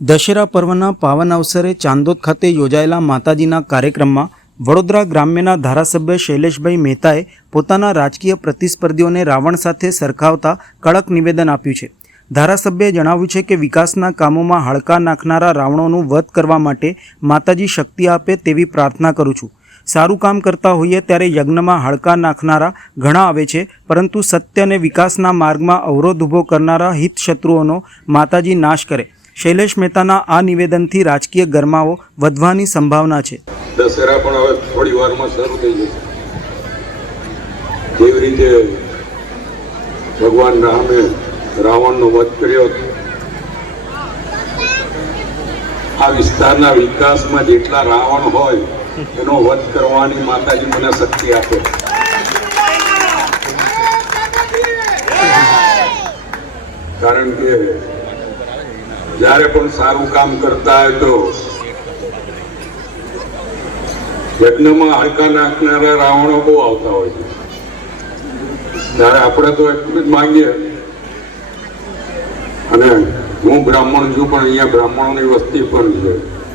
દશેરા પર્વના પાવન અવસરે ચાંદોદ ખાતે યોજાયેલા માતાજીના કાર્યક્રમમાં વડોદરા ગ્રામ્યના ધારાસભ્ય શૈલેષભાઈ મહેતાએ પોતાના રાજકીય પ્રતિસ્પર્ધીઓને રાવણ સાથે સરખાવતા કડક નિવેદન આપ્યું છે. ધારાસભ્યએ જણાવ્યું છે કે વિકાસના કામોમાં હાડકા નાખનારા રાવણોનું વધ કરવા માટે માતાજી શક્તિ આપે તેવી પ્રાર્થના કરું છું. સારું કામ કરતા હોઈએ ત્યારે યજ્ઞમાં હાડકા નાખનારા ઘણા આવે છે, પરંતુ સત્ય અને વિકાસના માર્ગમાં અવરોધ ઊભો કરનારા હિત શત્રુઓનો માતાજી નાશ કરે. શૈલેષ મહેતાના આ નિવેદનથી રાજકીય ગરમાવો વધવાની સંભાવના છે. દશેરા પણ હવે થોડી વારમાં શરૂ થઈ જશે. જેવી રીતે ભગવાન રામે રાવણનો વધ કર્યો આ વિસ્તારના વિકાસમાં જેટલા રાવણ હોય, એનો વધ કરવાની માતાજી મને શક્તિ આપે. કારણ કે જ્યારે પણ સારું કામ કરતા હોય તો યજ્ઞમાં હડકા નાખનારા રાવણો બહુ આવતા હોય છે. ત્યારે આપણે તો એટલું જ માંગીએ. અને હું બ્રાહ્મણ છું પણ અહીંયા બ્રાહ્મણોની વસ્તી પણ છે.